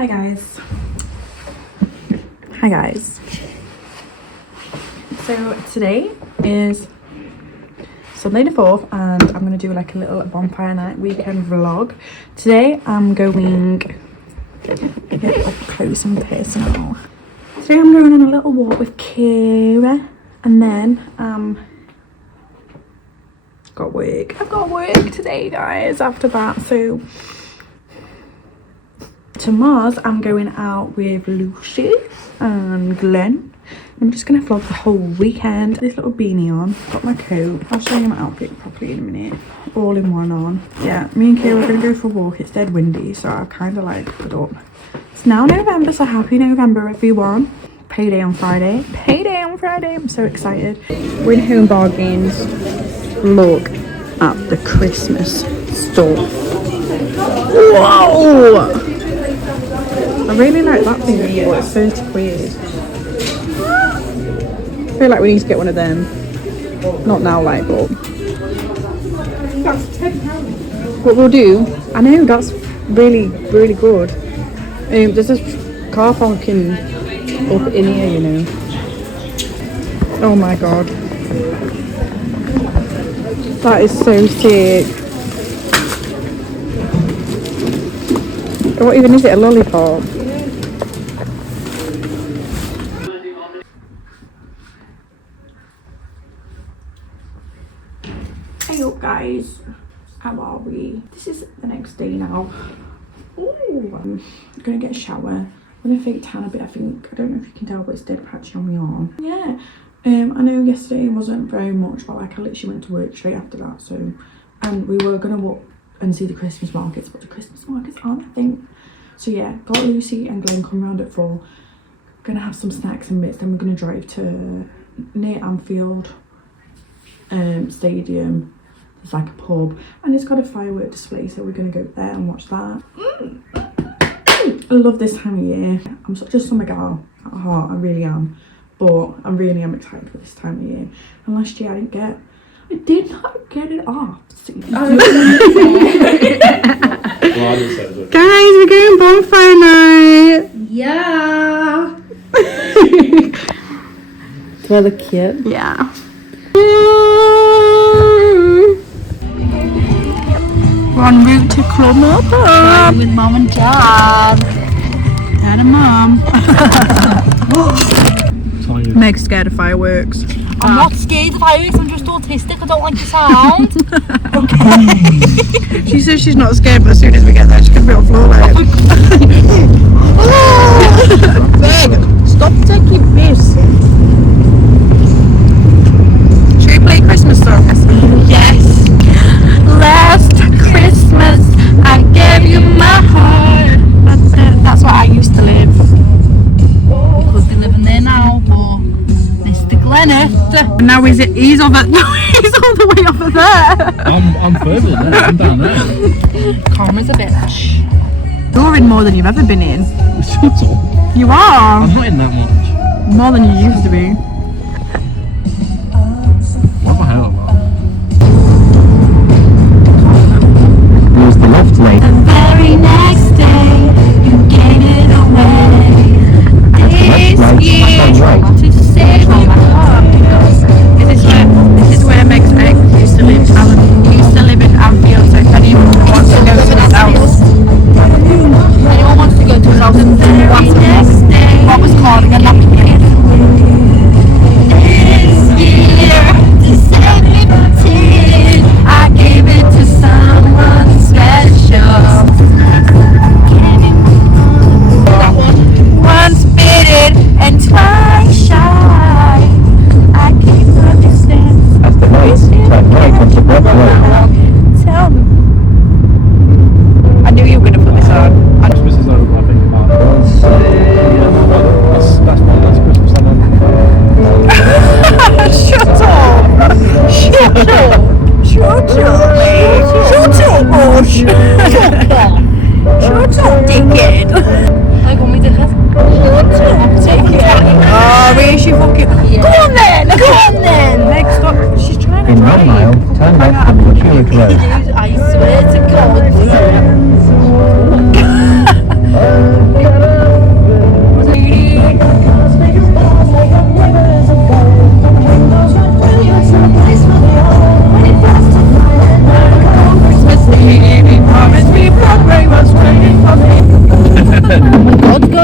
Hi guys. So today is Sunday the 4th and I'm going to do like a little bonfire night weekend vlog. Today I'm going get up close and personal. Today I'm going on a little walk with Kira and then I've got work today guys after that. So tomorrow I'm going out with Lucy and Glenn. I'm just going to vlog the whole weekend. This little beanie on, got my coat. I'll show you my outfit properly in a minute. All in one on. Yeah, me and Kira are going to go for a walk. It's dead windy, so I kind of like put up. It's now November, so happy November everyone. Payday on Friday. I'm so excited. We're in Home Bargains. Look at the Christmas stuff. Whoa! I really like that thing, but it's 30 quid. I feel like we need to get one of them. Not now, like, but that's £10. What we'll do, I know that's really, really good. There's this car parking up in here, you know. Oh my god, that is so sick. What even is it? A lollipop? Hey up guys, how are we? This is the next day now. Ooh, I'm gonna get a shower. I'm gonna fake tan a bit. I don't know if you can tell, but it's dead patchy on my arm. Yeah. I know yesterday wasn't very much, but like I literally went to work straight after that. So, and we were gonna walk and see the Christmas markets, but the Christmas markets aren't a thing. So yeah, got Lucy and Glenn come round at 4. Gonna have some snacks and bits. Then we're gonna drive to near Anfield Stadium. There's like a pub and it's got a firework display, so we're gonna go there and watch that. I love this time of year. I'm such a summer gal at heart, I really am. But I really am excited for this time of year. And last year I did not get it off. Guys, we're going bonfire night. Yeah. Do I look cute? Yeah. We're en route to Club With mom and dad. Dad and mom. Meg's scared of fireworks. I'm not scared of fireworks, I'm just autistic, I don't like the sound. Okay. She says she's not scared, but as soon as we get there, she's going to be on floor like Meg, stop taking piss. Should we play Christmas songs? Yes. Last Christmas, I gave you my heart. That's where I used to live. You could be living there now, but Mr. Gleneth. And now he's all the way over there. I'm further than there, I'm down there. Karma's a bitch. You're in more than you've ever been in. Shut up. You are. I'm not in that much. More than you used to be. What the hell? Use the left lane. The very next day, you gave it away. This year, to save you up. This is where Meg's ex used to live. He used to live in Anfield, so if anyone wants to go to his house. Anyone wants to go to his house in the last day. What was called again?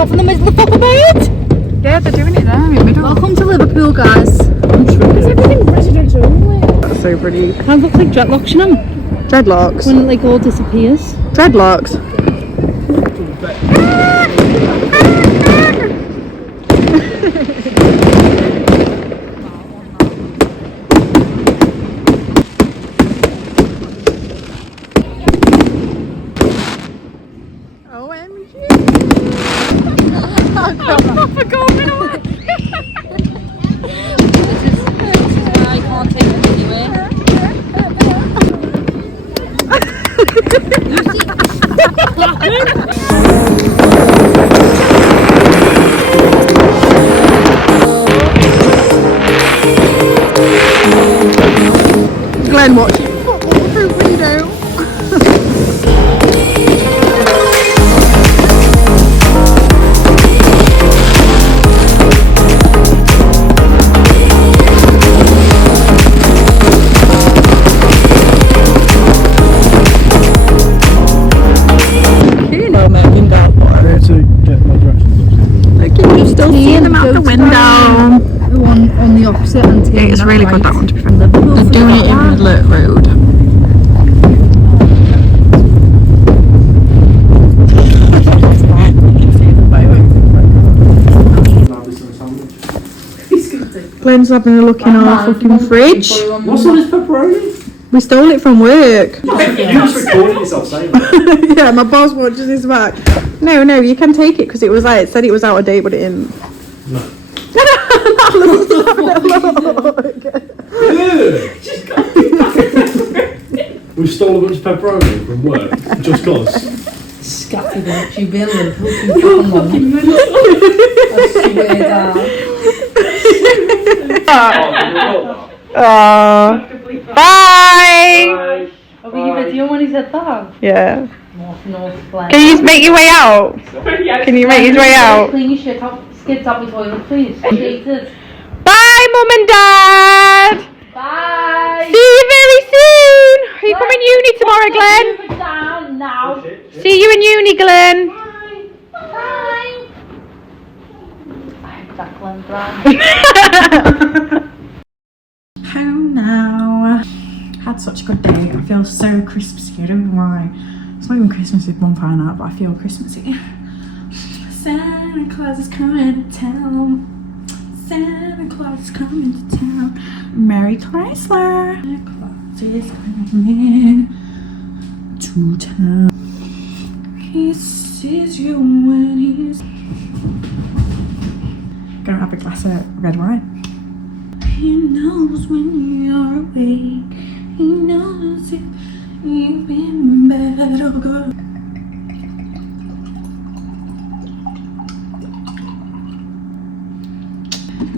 off in the middle of the fucking night. Yeah, they're doing it there in the middle. Welcome to Liverpool, guys. Is everything residential only? That's so pretty. Kind of looks like dreadlocks, you know? Dreadlocks. When it like all disappears. Dreadlocks. I can't take it anywhere. Glenn watching football through window. The one on the opposite and It's really good, that one, to be fair. Liverpool. They're doing it in a lit road. Glenn's having a look in our fucking fridge. What's all this pepperoni? We stole it from work. You just recorded yourself saying that. Yeah, my boss watches this back. No, you can take it because it was like, it said it was out of date, but it didn't. No. We stole a bunch of pepperoni from work just cause. Scattered it, you will Liverpool. You're fucking mental. I swear down. Bye! Are we video when he said that? Yeah. North Can you make your way out? Can you make his way out? Clean your shit up, skids up my toilet, please. Hated. Bye, Mum and Dad! Bye! See you very soon! Are you coming uni tomorrow, Glenn? Move it down now. See you in uni, Glenn. Bye. Bye. I hate that Glen Brown. Home now. Had such a good day. I feel so Christmassy. I don't know why. It's not even Christmas with bonfire now, but I feel Christmassy. Santa Claus is coming to town. Santa Claus is coming to town. Merry Chrysler. Santa Claus is coming to town. He sees you when he's gonna have a glass of red wine. He knows when you're awake. He knows if you've been bad or good.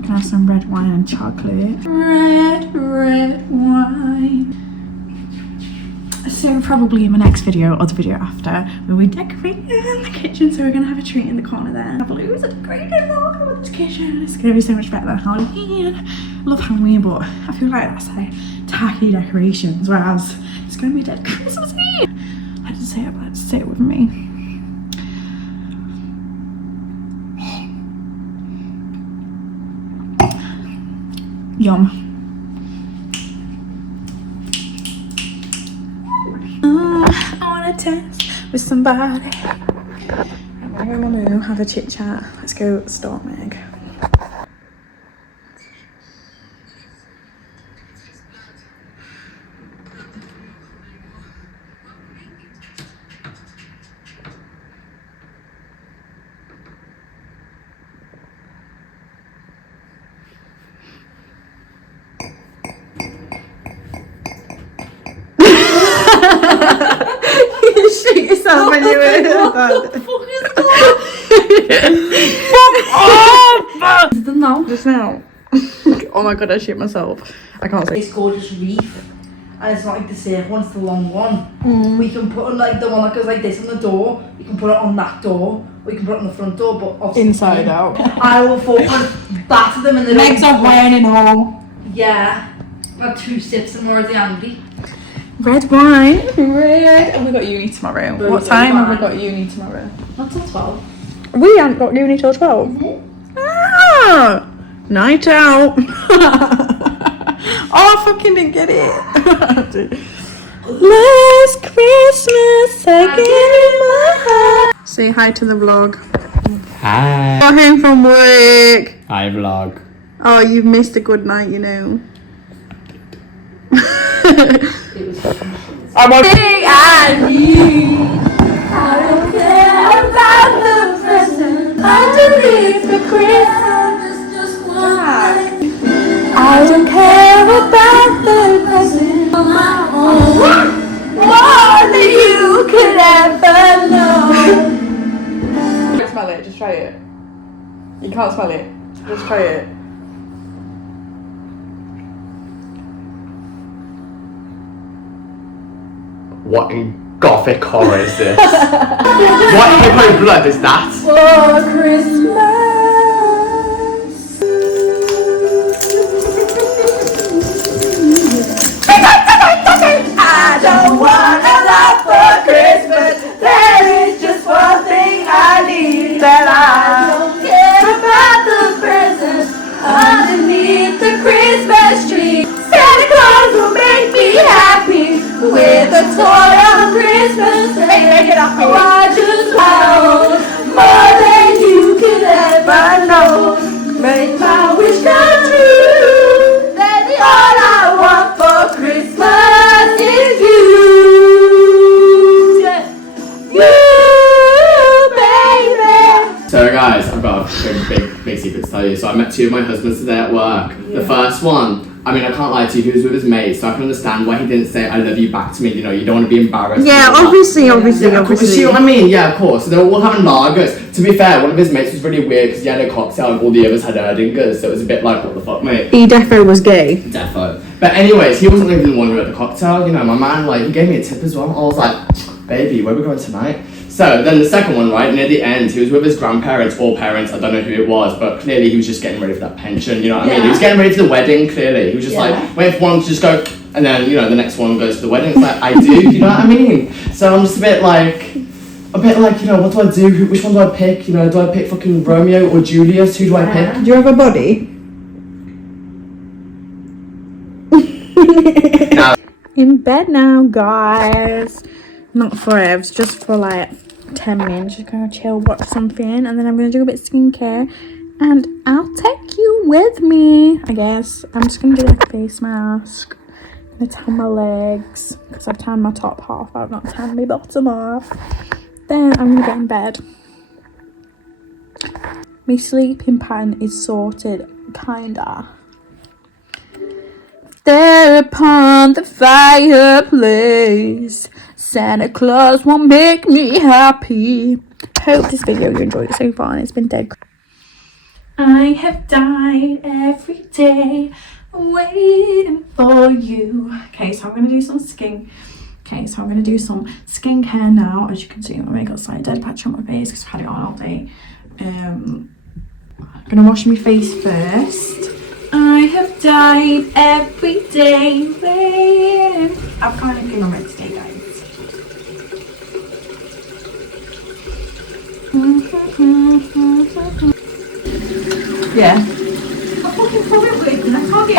Can I have some red wine and chocolate? Red wine. So probably in my next video or the video after, we'll be decorating the kitchen. So we're gonna have a treat in the corner there. Have a look at the decorated the kitchen. It's gonna be so much better than Halloween. I love Halloween, but I feel like that's like tacky decorations, whereas it's gonna be dead Christmas Eve. I didn't say it, but say it with me. Yum. I wanna test with somebody. I want to have a chit chat. Let's go start, Meg. You shoot yourself when you were What the fuck is that? Is it now? just now. Oh my god, I shit myself. I can't say. It's gorgeous wreath. And it's not like the circle one, it's the long one. We can put on like the one that goes like this on the door. You can put it on that door. Or you can put it on the front door, but obviously Inside out. I will fucking batter them in the Legs are wearing all. Yeah. Got 2 sips and more of the angry. Red wine. Red. Have we got uni tomorrow? Very What good time have we wine. got uni tomorrow? Not till 12. We haven't got uni till 12. Ah, night out. Oh, I fucking didn't get it. Last Christmas, I gave you my heart. Say hi to the vlog. Hi. Got home from work. Hi vlog. Oh, you've missed a good night, you know. I'm on. I need. I don't care about the present underneath the Christmas. Just one. I don't care about the present on my own. More than you could ever know. Smell it. Just try it. You can't smell it. Just try it. What in gothic horror is this? What hippo blood is that? For Christmas. I don't want a lot for Christmas. There is just one thing I need. That I don't care about the presents underneath the Christmas tree. Santa Claus will make me happy with a toy on Christmas Day. Oh, I just want more than you could ever know. Make my wish come true. That's all I want for Christmas is you. You, baby. So guys, I've got a big secret to tell you. So I met two of my husbands today at work. Yeah. The first one, I mean, I can't lie to you, he was with his mate, so I can understand why he didn't say I love you back to me. You know, you don't want to be embarrassed. Yeah, obviously. Yeah, you know what I mean? Yeah, of course. So they were all having lagers. To be fair, one of his mates was really weird because he had a cocktail and all the others had Erdingers, so it was a bit like, what the fuck, mate? He defo was gay. Defo. But anyways, he wasn't even the one who had the cocktail, you know, my man, like, he gave me a tip as well. I was like, baby, where are we going tonight? So then the second one, right, near the end, he was with his grandparents or parents, I don't know who it was, but clearly he was just getting ready for that pension, you know what I mean? He was getting ready for the wedding, clearly. He was just like, waiting for one to just go, and then, you know, the next one goes to the wedding. It's like, I do, you know what I mean? So I'm just a bit like, you know, what do I do? Which one do I pick? You know, do I pick fucking Romeo or Julius? Who do I pick? Do you have a body? Now, In bed now, guys. Not forever, just for like 10 minutes. Just gonna chill, watch something, and then I'm gonna do a bit of skincare. And I'll take you with me, I guess. I'm just gonna do like a face mask. I'm gonna tan my legs, because I've tanned my top half. I've not tanned my bottom half. Then I'm gonna get in bed. My sleeping pattern is sorted, kinda. There upon the fireplace, Santa Claus won't make me happy. Hope this video you enjoyed it so far, and it's been dead. I have died every day waiting for you. Okay, so I'm gonna do some skincare now. As you can see, my makeup's like dead patch on my face because I've had it on all day. I'm gonna wash my face first. I have died every day waiting. I've kind of been on it today, guys. Yeah. I fucking probably I can't get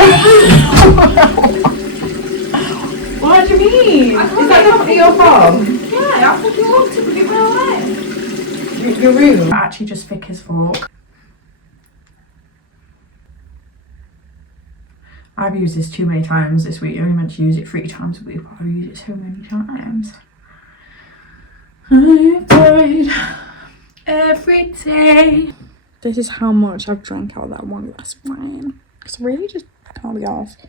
What do you mean? Is that not your phone? Yeah, I fucking want to put it away. Your room? Actually just thick as fuck. I've used this too many times this week. I only meant to use it 3 times a week, but I've used it so many times. I've died every day. This is how much I've drank out of that one glass of wine. Because I really just can't be arsed.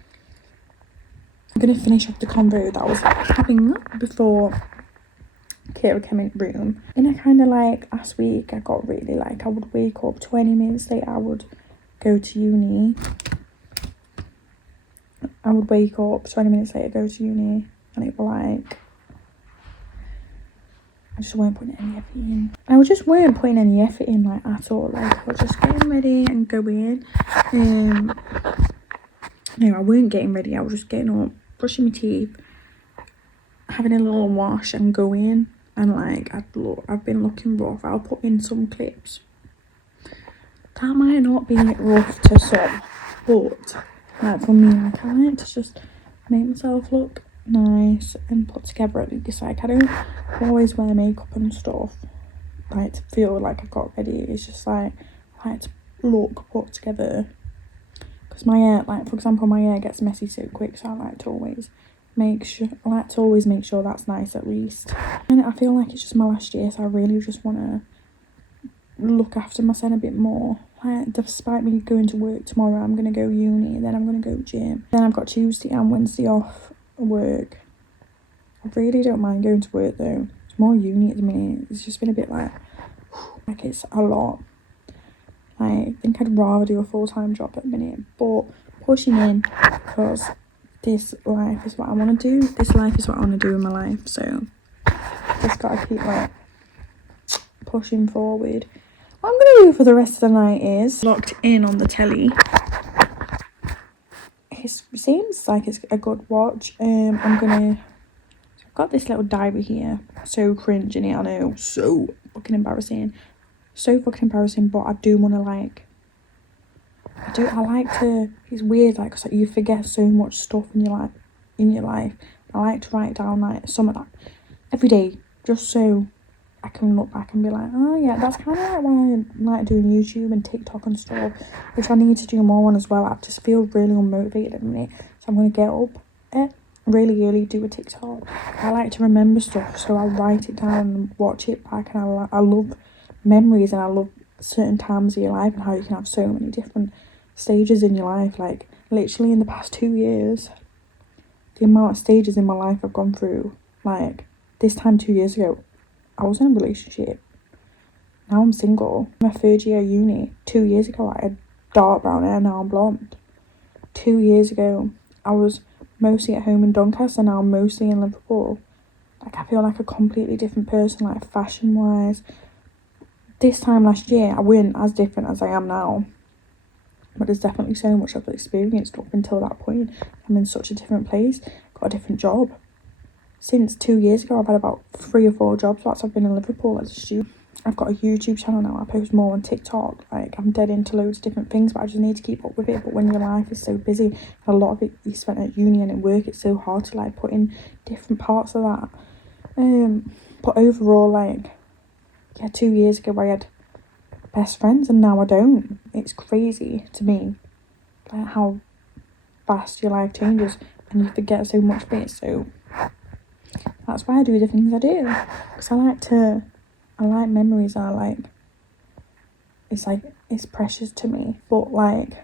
I'm going to finish off the convo that I was having before Kira came in the room. And I kind of like, last week, I got really like, I would wake up 20 minutes later, I would go to uni. I would wake up 20 minutes later, go to uni, and it was like, I just weren't putting any effort in. I just weren't putting any effort in, like, at all. Like, I was just getting ready and going. No, I weren't getting ready. I was just getting up, brushing my teeth, having a little wash and going. and like I've been looking rough. I'll put in some clips. That might not be rough to some, but like for me, like I like to just make myself look nice and put together at least. Like I don't always wear makeup and stuff like to feel like I've got ready. It's just like I like to look put together, because my hair, like for example, my hair gets messy so quick, so I like to always make sure that's nice at least. And I feel like it's just my last year, so I really just want to look after myself a bit more. Like despite me going to work tomorrow, I'm gonna go uni, then I'm gonna go gym, then I've got Tuesday and Wednesday off work. I really don't mind going to work though. It's more uni at the minute. It's just been a bit like it's a lot. I think I'd rather do a full-time job at the minute, but pushing in, because this life is what I want to do. This life is what I want to do in my life, so just gotta keep like pushing forward. What I'm gonna do for the rest of the night is locked in on the telly. It seems like it's a good watch. I've got this little diary here. So cringe in it, I know. So fucking embarrassing. But I do want to like. I like to. It's weird, like, cause like, you forget so much stuff in your life. I like to write down like some of that every day, just so I can look back and be like, oh yeah, that's kind of like why I like doing YouTube and TikTok and stuff, which I need to do more on as well. I just feel really unmotivated at the minute, so I'm gonna get up really early, do a TikTok. I like to remember stuff, so I write it down and watch it back, and I love memories, and I love certain times of your life and how you can have so many different stages in your life. Like literally in the past 2 years, the amount of stages in my life I've gone through. Like this time 2 years ago, I was in a relationship. Now I'm single. My third year uni. 2 years ago I had dark brown hair, now I'm blonde. 2 years ago I was mostly at home in Doncaster, now I'm mostly in Liverpool. Like I feel like a completely different person, like fashion wise. This time last year I wasn't as different as I am now, but there's definitely so much I've experienced up until that point. I'm in such a different place, got a different job. Since 2 years ago, I've had about 3 or 4 jobs whilst I've been in Liverpool as a student. I've got a YouTube channel now. I post more on TikTok. Like, I'm dead into loads of different things, but I just need to keep up with it. But when your life is so busy, and a lot of it you spent at uni and at work, it's so hard to, like, put in different parts of that. But overall, like, yeah, 2 years ago, I had best friends, and now I don't. It's crazy to me, like, how fast your life changes, and you forget so much of it, so that's why I do the things I do, because I like memories, and it's precious to me. But like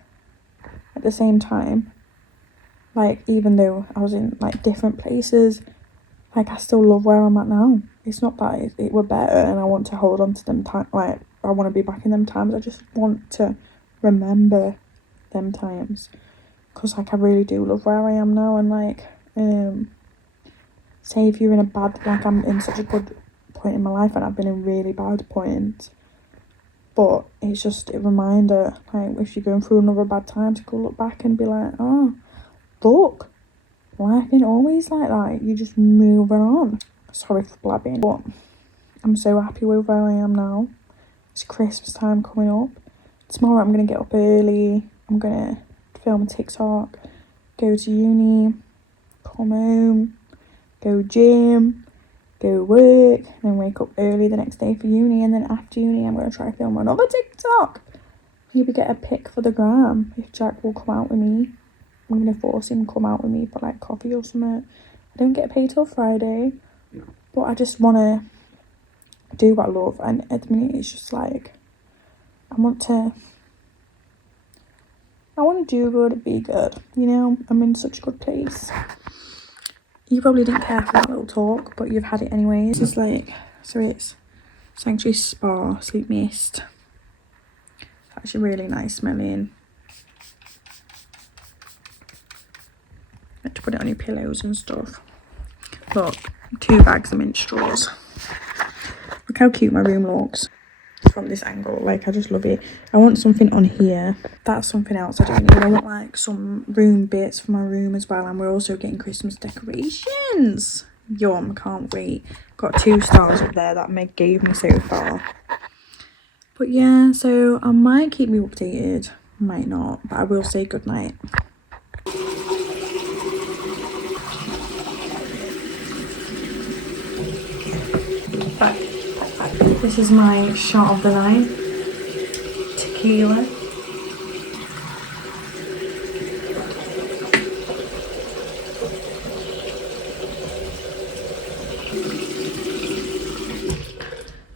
at the same time, like even though I was in like different places, like I still love where I'm at now. It's not that it were better and I want to hold on to them like I want to be back in them times. I just want to remember them times, because like I really do love where I am now. And like say if you're in a bad, like I'm in such a good point in my life and I've been in really bad points, but it's just a reminder, like if you're going through another bad time, to go look back and be like, oh look, life ain't always like that, you just moving on. Sorry for blabbing, but I'm so happy with where I am now. It's Christmas time coming up. Tomorrow I'm gonna get up early, I'm gonna film a TikTok, go to uni, come home, go gym, go work, and then wake up early the next day for uni. And then after uni I'm going to try to film another TikTok, maybe get a pic for the gram if Jack will come out with me. I'm going to force him to come out with me for like coffee or something. I don't get paid till Friday, but I just want to do what I love, and at the minute it's just like I want to do good, be good, you know. I'm in such a good place. You probably didn't care for that little talk, but you've had it anyway. This is like, so it's Sanctuary Spa Sleep Mist. It's actually really nice smelling. Like to put it on your pillows and stuff. Look, 2 bags of mint straws. Look how cute my room looks from this angle. Like, I just love it. I want something on here. That's something else I don't need. I want like some room bits for my room as well, and we're also getting Christmas decorations. Yum, can't wait. Got 2 stars up there that Meg gave me so far. But yeah, so I might keep you updated, might not, but I will say goodnight. Back. This is my shot of the night. Tequila.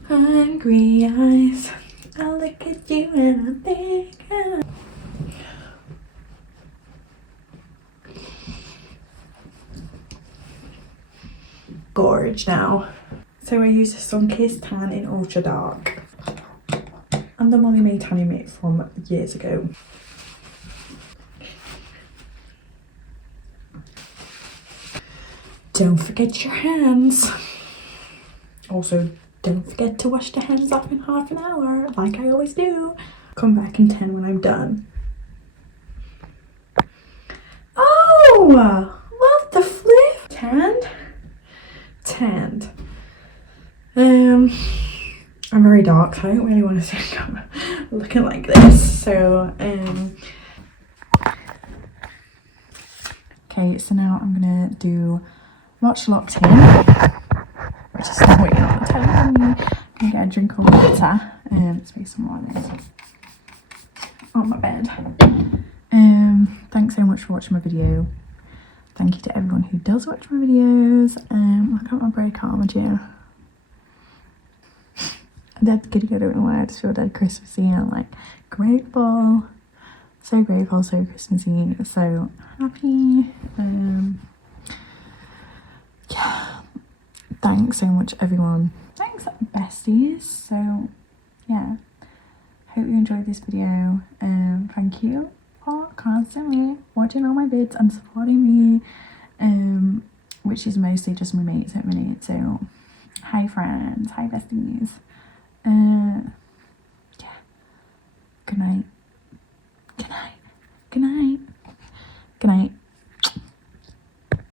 Hungry eyes, I look at you and I think gorge now. So I use the Sunkissed Tan in Ultra Dark and the Molly May Tanning Mix from years ago. Don't forget your hands. Also, don't forget to wash the hands off in half an hour, like I always do. Come back in 10 when I'm done. Oh, what the flip? Tanned? Tanned. I'm very dark, so I don't really want to think I'm looking like this. So, okay, so now I'm gonna do Watch Locked In, which is not what you're not telling me. I'm gonna get a drink of water and let's make some more of this on my bed. Thanks so much for watching my video. Thank you to everyone who does watch my videos. Look at my break armor, Gio. I'm dead giddy, I don't know why, I just feel dead Christmassy. I'm like grateful, so grateful, so Christmassy, so happy. Yeah, thanks so much everyone. Thanks besties. So yeah, hope you enjoyed this video. Thank you for constantly watching all my vids and supporting me, which is mostly just my mates at the minute. So hi friends, hi besties. Yeah, good night, good night, good night, good night.